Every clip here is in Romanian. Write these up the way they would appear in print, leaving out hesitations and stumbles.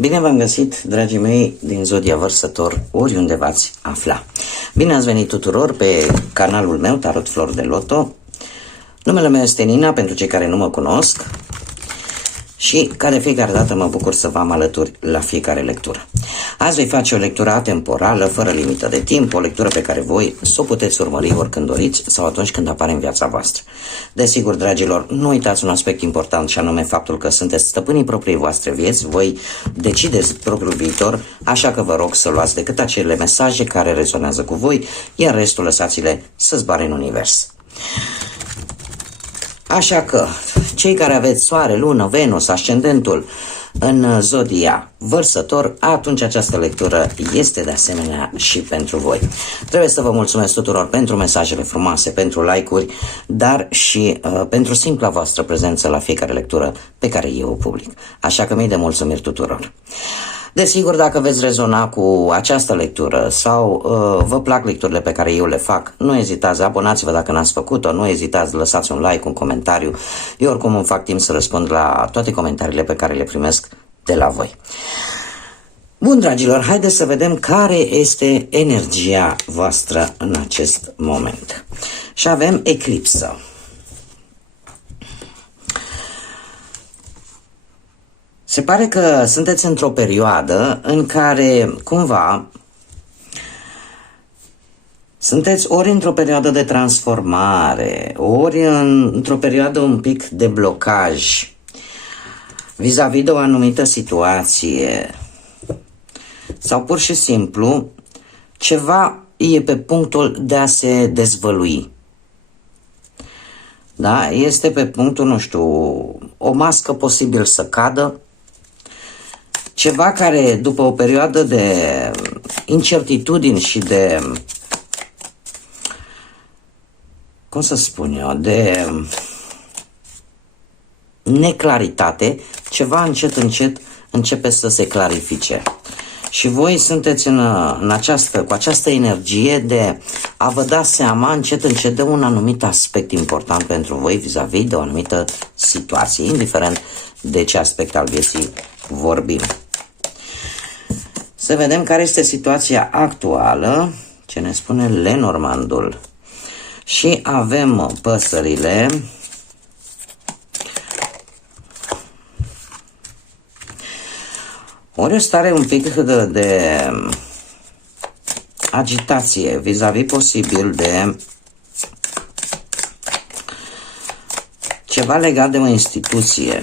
Bine v-am găsit, dragii mei din Zodia Vărsător, oriunde v-ați afla. Bine ați venit tuturor pe canalul meu, Tarot Flor de Loto. Numele meu este Nina, pentru cei care nu mă cunosc. Și ca de fiecare dată mă bucur să vă am alături la fiecare lectură. Azi voi face o lectură atemporală, fără limită de timp, o lectură pe care voi să o puteți urmări oricând doriți sau atunci când apare în viața voastră. Desigur, dragilor, nu uitați un aspect important și anume faptul că sunteți stăpânii propriei voastre vieți, voi decideți propriul viitor, așa că vă rog să luați decât acele mesaje care rezonează cu voi, iar restul lăsați-le să zboare în univers. Așa că, cei care aveți Soare, Lună, Venus, Ascendentul în Zodia Vărsător, atunci această lectură este de asemenea și pentru voi. Trebuie să vă mulțumesc tuturor pentru mesajele frumoase, pentru like-uri, dar și pentru simpla voastră prezență la fiecare lectură pe care eu o public. Așa că mii de mulțumiri tuturor. Desigur, dacă veți rezona cu această lectură sau vă plac lecturile pe care eu le fac, nu ezitați, abonați-vă dacă n-ați făcut-o, nu ezitați, lăsați un like, un comentariu. Eu oricum îmi fac timp să răspund la toate comentariile pe care le primesc de la voi. Bun, dragilor, haideți să vedem care este energia voastră în acest moment. Și avem eclipsă. Se pare că sunteți într-o perioadă în care, cumva, sunteți ori într-o perioadă de transformare, ori într-o perioadă un pic de blocaj vis-a-vis de o anumită situație. Sau pur și simplu, ceva e pe punctul de a se dezvălui. Da? Este pe punctul, nu știu, o mască posibil să cadă, ceva care, după o perioadă de incertitudini și de, cum să spun eu, de neclaritate, ceva încet, încet începe să se clarifice. Și voi sunteți cu această energie de a vă da seama încet, încet de un anumit aspect important pentru voi vis-a-vis de o anumită situație, indiferent de ce aspect al vieții vorbim. Să vedem care este situația actuală, ce ne spune Lenormandul. Și avem păsările. Ori o stare un pic de agitație vis-a-vis posibil de ceva legat de o instituție.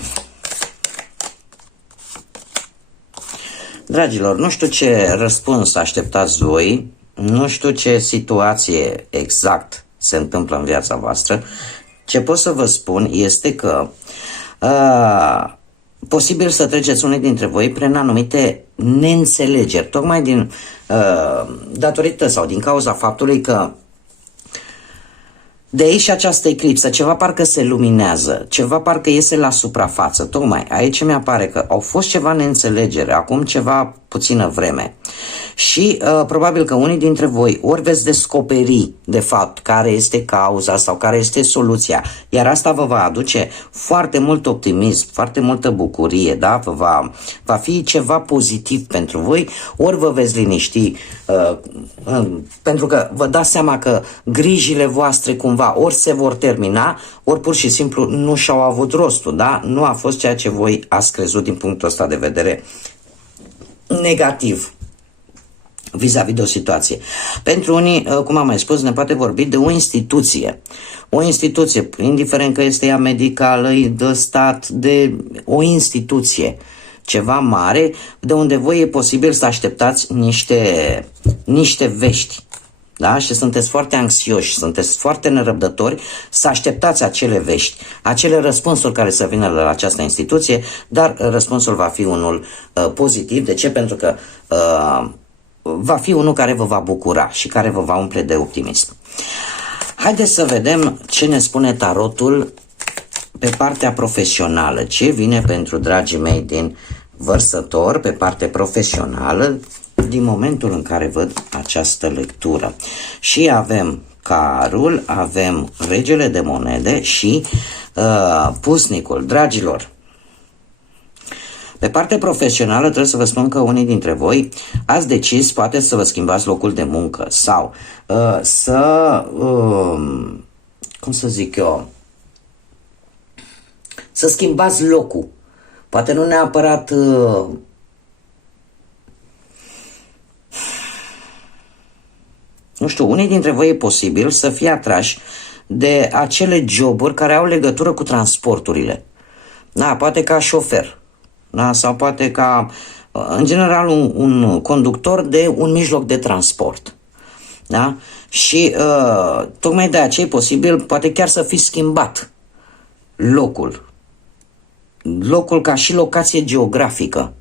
Dragilor, nu știu ce răspuns așteptați voi, nu știu ce situație exact se întâmplă în viața voastră. Ce pot să vă spun este că posibil să treceți unii dintre voi prin anumite neînțelegeri, tocmai din datorită sau din cauza faptului că de aici această eclipsă, ceva parcă se luminează, ceva parcă iese la suprafață. Tocmai aici mi-apare că au fost ceva neînțelegere, acum ceva puțină vreme. Și probabil că unii dintre voi ori veți descoperi de fapt care este cauza sau care este soluția, iar asta vă va aduce foarte mult optimism, foarte multă bucurie, da? Va fi ceva pozitiv pentru voi, ori vă veți liniști pentru că vă dați seama că grijile voastre cumva ori se vor termina, ori pur și simplu nu și-au avut rostul, da? Nu a fost ceea ce voi ați crezut din punctul ăsta de vedere negativ vis-a-vis de o situație. Pentru unii, cum am mai spus, ne poate vorbi de o instituție. O instituție, indiferent că este ea medicală, de stat, de o instituție, ceva mare, de unde voi e posibil să așteptați niște vești. Da? Și sunteți foarte anxioși, sunteți foarte nerăbdători să așteptați acele vești, acele răspunsuri care să vină la această instituție, dar răspunsul va fi unul pozitiv. De ce? Pentru că va fi unul care vă va bucura și care vă va umple de optimism. Haideți să vedem ce ne spune tarotul pe partea profesională. Ce vine pentru dragii mei din Vărsător pe partea profesională din momentul în care văd această lectură. Și avem carul, avem regele de monede și pusnicul. Dragilor, Pe partea profesională trebuie să vă spun că unii dintre voi ați decis poate să vă schimbați locul de muncă sau cum să zic eu, să schimbați locul. Poate nu neapărat nu știu, unii dintre voi e posibil să fie atrași de acele joburi care au legătură cu transporturile. Da, poate ca șofer, da, sau poate ca, în general, un conductor de un mijloc de transport. Da? Și tocmai de aceea e posibil, poate chiar să fi schimbat locul ca și locație geografică.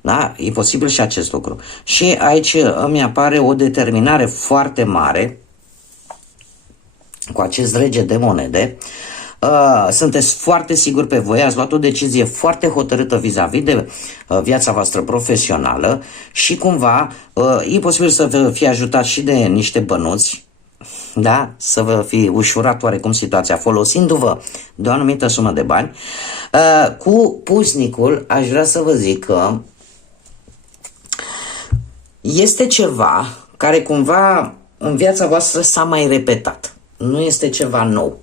Da? E posibil și acest lucru. Și aici îmi apare o determinare foarte mare cu acest rege de monede. Sunteți foarte siguri pe voi, ați luat o decizie foarte hotărâtă vis-a-vis de viața voastră profesională și cumva e posibil să vă fie ajutat și de niște bănuți, da? Să vă fi ușurat oarecum situația folosindu-vă de o anumită sumă de bani. Cu pusnicul aș vrea să vă zic că este ceva care cumva în viața voastră s-a mai repetat. Nu este ceva nou.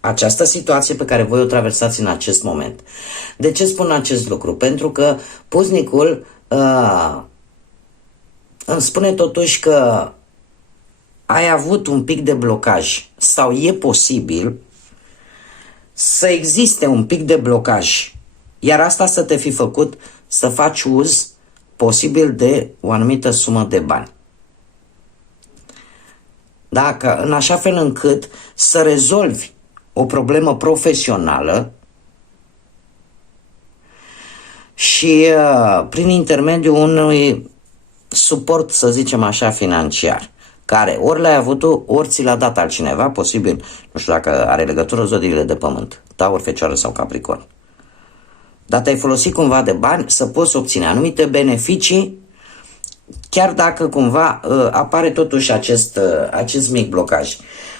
Această situație pe care voi o traversați în acest moment. De ce spun acest lucru? Pentru că pusnicul îmi spune totuși că ai avut un pic de blocaj sau e posibil să existe un pic de blocaj, iar asta să te fi făcut să faci uz posibil de o anumită sumă de bani. Dacă în așa fel încât să rezolvi o problemă profesională și prin intermediul unui suport, să zicem așa, financiar, care ori l-ai avut tu, ori ți l-a dat altcineva, posibil, nu știu dacă are legătură zodiile de pământ, Taur, Fecioară sau Capricorn. Dar te-ai folosit cumva de bani să poți obține anumite beneficii, chiar dacă cumva apare totuși acest mic blocaj.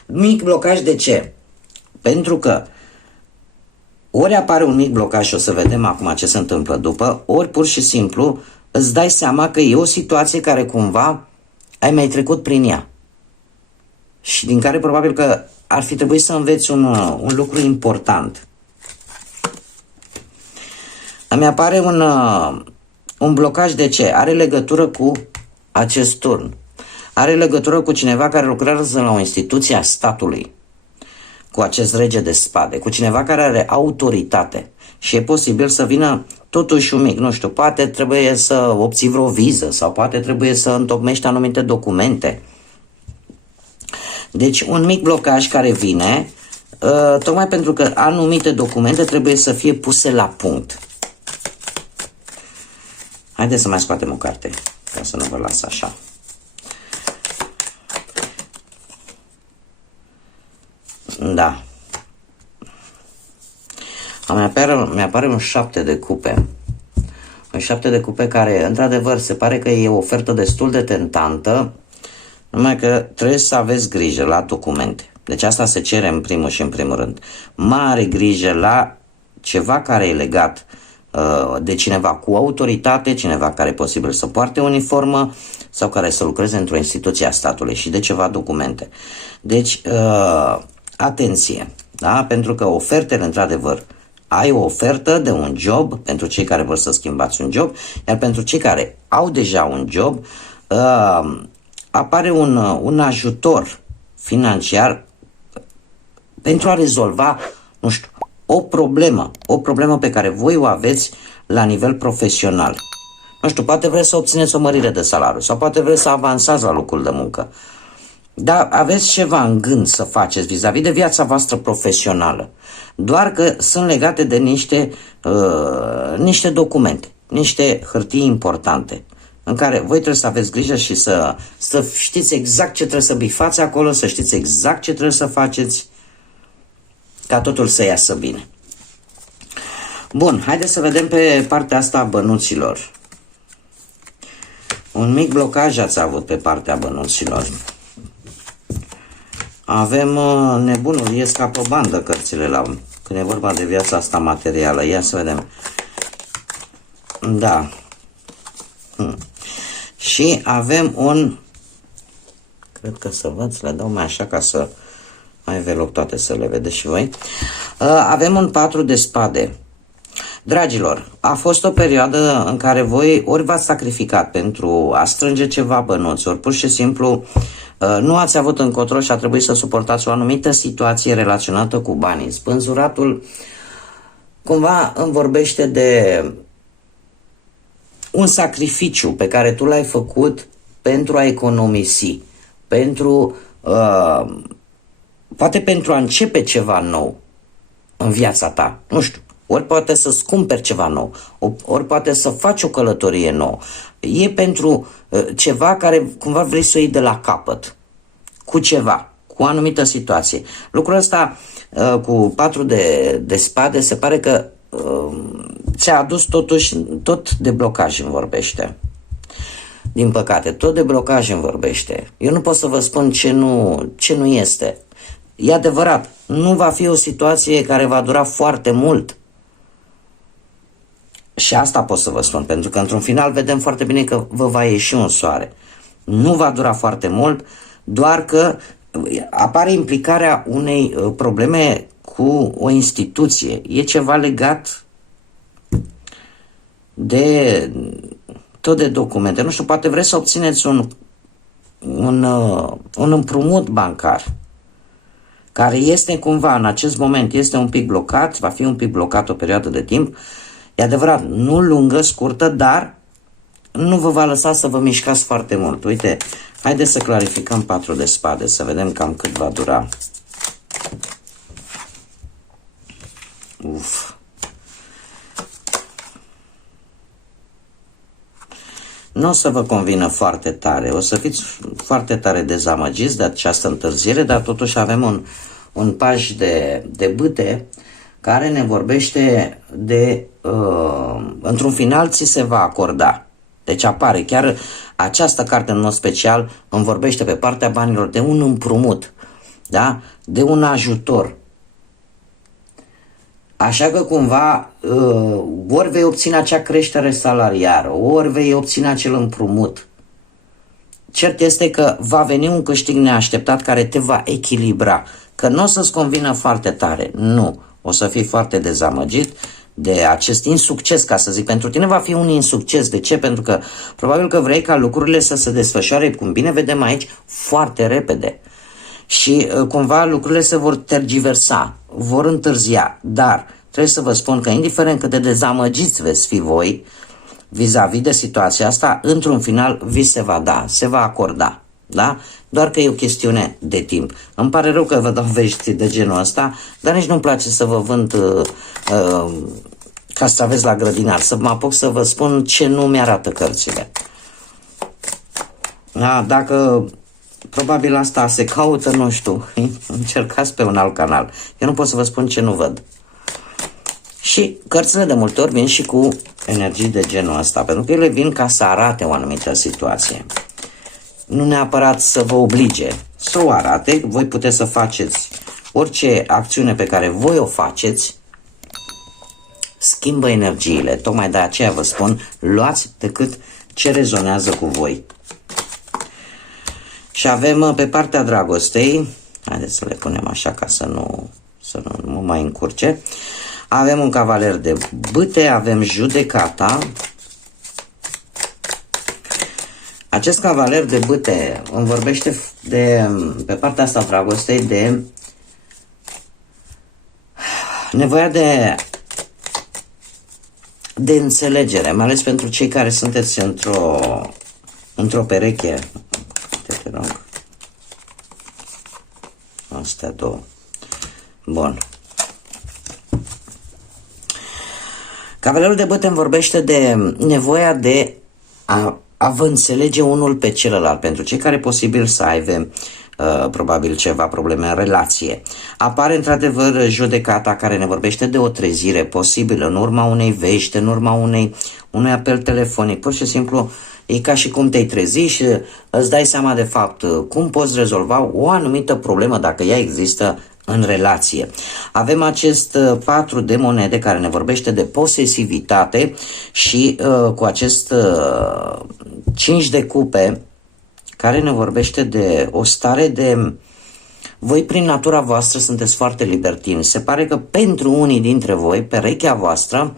Mic blocaj de ce? Pentru că ori apare un mic blocaj și o să vedem acum ce se întâmplă după, ori pur și simplu îți dai seama că e o situație care cumva ai mai trecut prin ea și din care probabil că ar fi trebuit să înveți un lucru important. Îmi apare un blocaj de ce? Are legătură cu acest turn. Are legătură cu cineva care lucrează la o instituție a statului, cu acest rege de spade, cu cineva care are autoritate și e posibil să vină totuși un mic, nu știu, poate trebuie să obții vreo viză sau poate trebuie să întocmești anumite documente. Deci un mic blocaj care vine tocmai pentru că anumite documente trebuie să fie puse la punct. Haideți să mai scoatem o carte, ca să nu vă las așa. Da. Mi-apare un 7 de cupe. Un 7 de cupe care, într-adevăr, se pare că e o ofertă destul de tentantă, numai că trebuie să aveți grijă la documente. Deci asta se cere în primul și în primul rând. Mare grijă la ceva care e legat de cineva cu autoritate, cineva care e posibil să poarte uniformă sau care să lucreze într-o instituție a statului și de ceva documente. Deci, atenție, da? Pentru că ofertele, într-adevăr, ai o ofertă de un job pentru cei care vor să schimbați un job, iar pentru cei care au deja un job, apare un ajutor financiar pentru a rezolva, nu știu, o problemă pe care voi o aveți la nivel profesional. Nu știu, poate vreți să obțineți o mărire de salariu sau poate vreți să avansați la locul de muncă. Dar aveți ceva în gând să faceți vis-a-vis de viața voastră profesională. Doar că sunt legate de niște documente, niște hârtii importante, în care voi trebuie să aveți grijă și să știți exact ce trebuie să bifați acolo, să știți exact ce trebuie să faceți ca totul să iasă bine. Bun, haideți să vedem pe partea asta a bănuților. Un mic blocaj ați avut pe partea bănuților. Avem nebunul, ies ca pe bandă cărțile când e vorba de viața asta materială. Ia să vedem. Da. Și avem un... Cred că să văd, să le dau mai așa ca să mai aveți loc toate să le vedeți și voi. Avem un 4 de spade. Dragilor, a fost o perioadă în care voi ori v-ați sacrificat pentru a strânge ceva bănuți, ori pur și simplu nu ați avut încotro și a trebuit să suportați o anumită situație relaționată cu banii. Spânzuratul cumva îmi vorbește de un sacrificiu pe care tu l-ai făcut pentru a economisi, pentru poate pentru a începe ceva nou în viața ta, nu știu, ori poate să-ți cumperi ceva nou, ori poate să faci o călătorie nouă. E pentru ceva care cumva vrei să o iei de la capăt, cu ceva, cu o anumită situație. Lucrul ăsta cu 4 de spade se pare că ți-a adus totuși, tot de blocaj îmi vorbește. Din păcate, tot de blocaj îmi vorbește. Eu nu pot să vă spun ce nu este. E adevărat, nu va fi o situație care va dura foarte mult. Și asta pot să vă spun, pentru că într-un final vedem foarte bine că vă va ieși un soare. Nu va dura foarte mult, doar că apare implicarea unei probleme cu o instituție. E ceva legat de tot de documente. Nu știu, poate vreți să obțineți un împrumut bancar care este cumva în acest moment este un pic blocat, va fi un pic blocat o perioadă de timp. E adevărat, nu lungă, scurtă, dar nu vă va lăsa să vă mișcați foarte mult. Uite, haideți să clarificăm 4 de spade, să vedem cam cât va dura. Uf. Nu o să vă convină foarte tare, o să fiți foarte tare dezamăgiți de această întârziere, dar totuși avem un paj de bâte care ne vorbește de, într-un final ți se va acorda. Deci apare, chiar această carte în mod special îmi vorbește pe partea banilor de un împrumut, da? De un ajutor. Așa că cumva ori vei obține acea creștere salariară, ori vei obține acel împrumut. Cert este că va veni un câștig neașteptat care te va echilibra. Că nu o să-ți convină foarte tare, nu. O să fii foarte dezamăgit de acest insucces, ca să zic. Pentru tine va fi un insucces. De ce? Pentru că probabil că vrei ca lucrurile să se desfășoare, cum bine vedem aici, foarte repede. Și cumva lucrurile se vor tergiversa, vor întârzia. Dar trebuie să vă spun că indiferent cât de dezamăgiți veți fi voi vis-a-vis de situația asta, într-un final vi se va da, se va acorda. Da? Doar că e o chestiune de timp. Îmi pare rău că vă dau vești de genul ăsta, dar nici nu-mi place să vă vând castraveți la grădinar, să mă apuc să vă spun ce nu mi-arată cărțile. Da? Dacă probabil asta se caută, nu știu, încercați pe un alt canal. Eu nu pot să vă spun ce nu văd. Și cărțile de multe ori vin și cu energii de genul ăsta, pentru că ele vin ca să arate o anumită situație. Nu neapărat să vă oblige să o arate, voi puteți să faceți orice acțiune pe care voi o faceți, schimbă energiile. Tocmai de aceea vă spun, luați decât ce rezonează cu voi. Și avem pe partea dragostei, haideți să le punem așa ca să nu mă mai încurce, avem un cavaler de bâte, avem judecata. Acest cavaler de bâte îmi vorbește pe partea asta dragostei de nevoia de înțelegere, mai ales pentru cei care sunteți într-o pereche. Te rog. Astea două. Bun. Cavalerul de bâte îmi vorbește de nevoia de a vă înțelege unul pe celălalt. Pentru cei care posibil să aibă probabil ceva probleme în relație. Apare într-adevăr judecata care ne vorbește de o trezire posibilă în urma unei vești, în urma unui apel telefonic. Pur și simplu e ca și cum te-ai trezi și îți dai seama de fapt cum poți rezolva o anumită problemă, dacă ea există, în relație. Avem acest 4 de monede care ne vorbește de posesivitate și cu acest 5 de cupe care ne vorbește de o stare de... Voi, prin natura voastră, sunteți foarte libertini. Se pare că pentru unii dintre voi, perechea voastră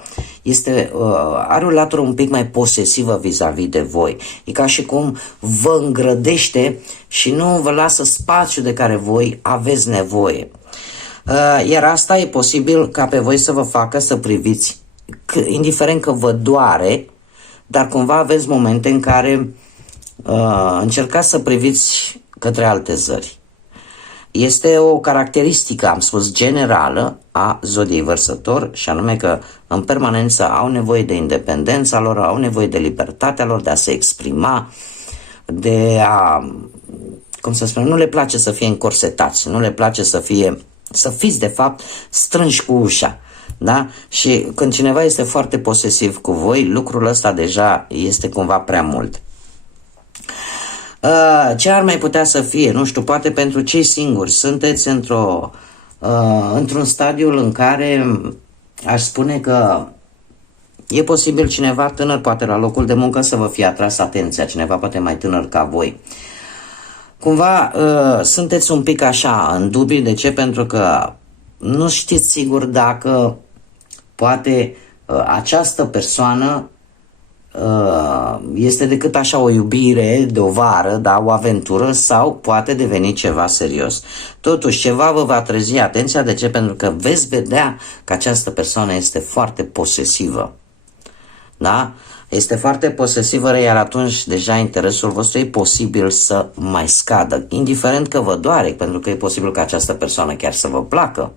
are o latură un pic mai posesivă vis-a-vis de voi. E ca și cum vă îngrădește și nu vă lasă spațiu de care voi aveți nevoie. Iar asta e posibil ca pe voi să vă facă să priviți, indiferent că vă doare, dar cumva aveți momente în care încercați să priviți către alte zări. Este o caracteristică, am spus, generală a zodiei Vărsător, și anume că în permanență au nevoie de independența lor, au nevoie de libertatea lor, de a se exprima, de a, cum să spun, nu le place să fie încorsetați, nu le place să fiți de fapt strânși cu ușa. Da? Și când cineva este foarte posesiv cu voi, lucrul ăsta deja este cumva prea mult. Ce ar mai putea să fie? Nu știu, poate pentru cei singuri. Sunteți într-un stadiu în care aș spune că e posibil cineva tânăr, poate la locul de muncă, să vă fie atras atenția, cineva poate mai tânăr ca voi. Cumva sunteți un pic așa în dubii. De ce? Pentru că nu știți sigur dacă poate această persoană este decât așa o iubire de o vară, da, o aventură, sau poate deveni ceva serios. Totuși, ceva vă va trezi atenția. De ce? Pentru că veți vedea că această persoană este foarte posesivă. Da? Este foarte posesivă, iar atunci deja interesul vostru e posibil să mai scadă, indiferent că vă doare, pentru că e posibil ca această persoană chiar să vă placă.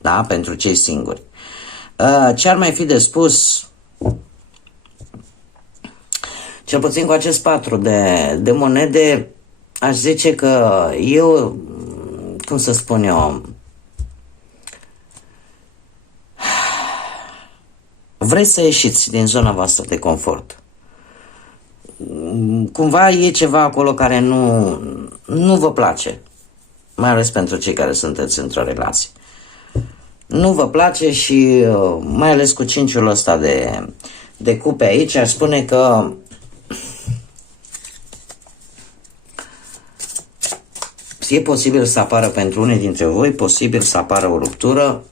Da? Pentru cei singuri. Ce ar mai fi de spus? Cel puțin cu acest 4 de monede, aș zice că eu, cum să spun eu, vreți să ieșiți din zona voastră de confort. Cumva e ceva acolo care nu vă place, mai ales pentru cei care sunteți într-o relație. Nu vă place și mai ales cu 5-ul ăsta de cupe aici, aș spune că e posibil să apară pentru unii dintre voi, posibil să apară o ruptură,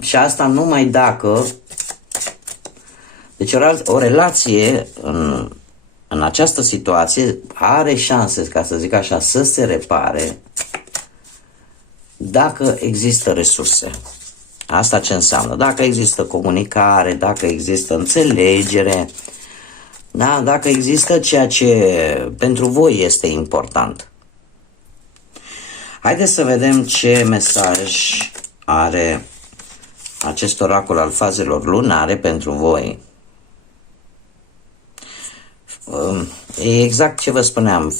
și asta numai dacă, deci o relație în această situație are șanse, ca să zic așa, să se repare dacă există resurse. Asta ce înseamnă? Dacă există comunicare, dacă există înțelegere, da? Dacă există ceea ce pentru voi este important. Haideți să vedem ce mesaj are acest oracol al fazelor lunare pentru voi. E exact ce vă spuneam.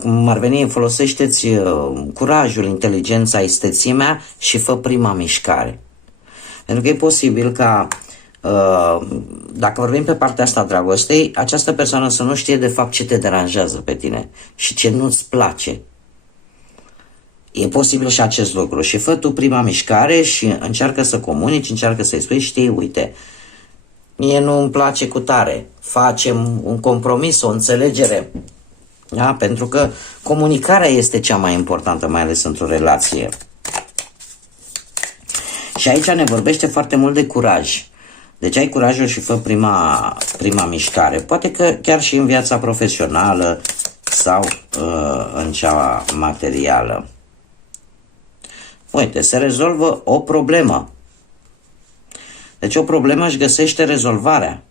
Cum ar veni, folosește-ți curajul, inteligența, istețimea și fă prima mișcare. Pentru că e posibil ca, dacă vorbim pe partea asta a dragostei, această persoană să nu știe de fapt ce te deranjează pe tine și ce nu-ți place. E posibil și acest lucru. Și fă tu prima mișcare și încearcă să comunici, încearcă să-i spui, știi, uite, mie nu îmi place cu tare, facem un compromis, o înțelegere. Da? Pentru că comunicarea este cea mai importantă, mai ales într-o relație. Și aici ne vorbește foarte mult de curaj. Deci ai curajul și fă prima mișcare. Poate că chiar și în viața profesională sau în cea materială. Uite, se rezolvă o problemă. Deci o problemă își găsește rezolvarea.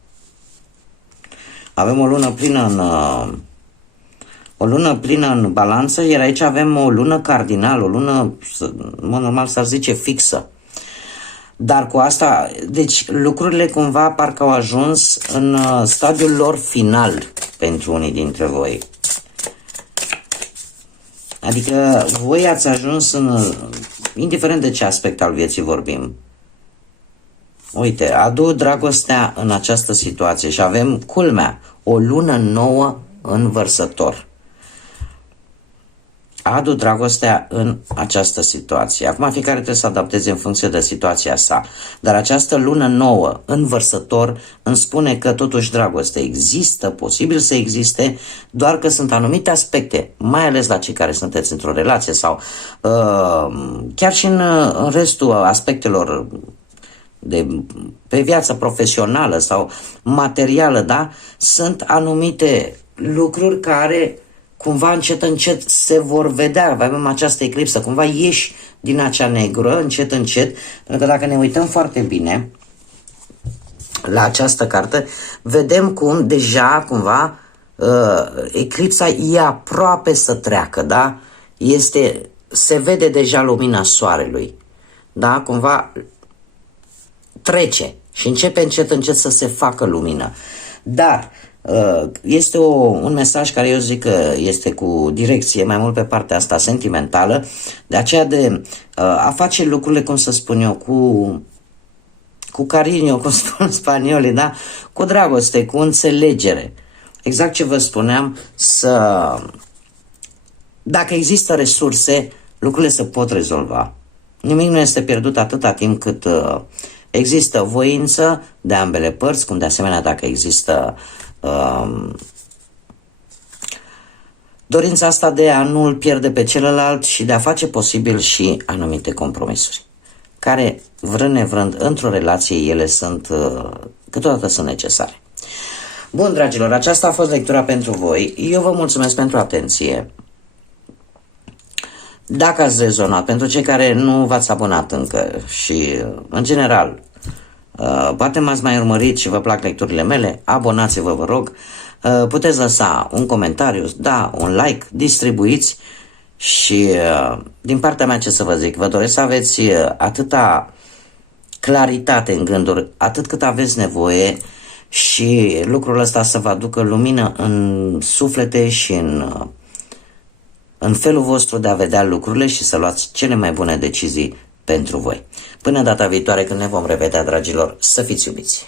Avem o lună plină în balanță, iar aici avem o lună cardinală, o lună, în mod normal s-ar zice, fixă. Dar cu asta, deci lucrurile cumva parcă au ajuns în stadiul lor final pentru unii dintre voi. Adică voi ați ajuns indiferent de ce aspect al vieții vorbim. Uite, adu dragostea în această situație și avem, culmea, o lună nouă în Vărsător. adu dragostea în această situație. Acum fiecare trebuie să adapteze în funcție de situația sa. Dar această lună nouă în Vărsător îmi spune că totuși dragoste există, posibil să existe, doar că sunt anumite aspecte, mai ales la cei care sunteți într-o relație sau chiar și în restul aspectelor pe viața profesională sau materială, da? Sunt anumite lucruri care cumva încet se vor vedea, avem această eclipsă, cumva ieși din acea negră, încet, pentru că dacă ne uităm foarte bine la această carte, vedem cum deja, cumva, eclipsa e aproape să treacă, da? Se vede deja lumina soarelui, da? Cumva trece și începe încet să se facă lumină. Dar este un mesaj care eu zic că este cu direcție mai mult pe partea asta sentimentală, de aceea de a face lucrurile, cum să spun eu, cu cariño, cum spun spaniolii, da? Cu dragoste, cu înțelegere. Exact ce vă spuneam, dacă există resurse, lucrurile se pot rezolva. Nimic nu este pierdut atâta timp cât există voință de ambele părți, cum de asemenea dacă există dorința asta de a nu îl pierde pe celălalt și de a face posibil și anumite compromisuri, care, vrând nevrând, într-o relație, ele câteodată sunt necesare. Bun, dragilor, aceasta a fost lectura pentru voi. Eu vă mulțumesc pentru atenție. Dacă ați rezonat, pentru cei care nu v-ați abonat încă și, în general, poate m-ați mai urmărit și vă plac lecturile mele, abonați-vă, vă rog. Puteți lăsa un comentariu, da, un like, distribuiți și din partea mea ce să vă zic, vă doresc să aveți atâta claritate în gânduri, atât cât aveți nevoie și lucrul ăsta să vă aducă lumină în suflete și în felul vostru de a vedea lucrurile și să luați cele mai bune decizii pentru voi. Până data viitoare când ne vom revedea, dragilor, să fiți iubiți!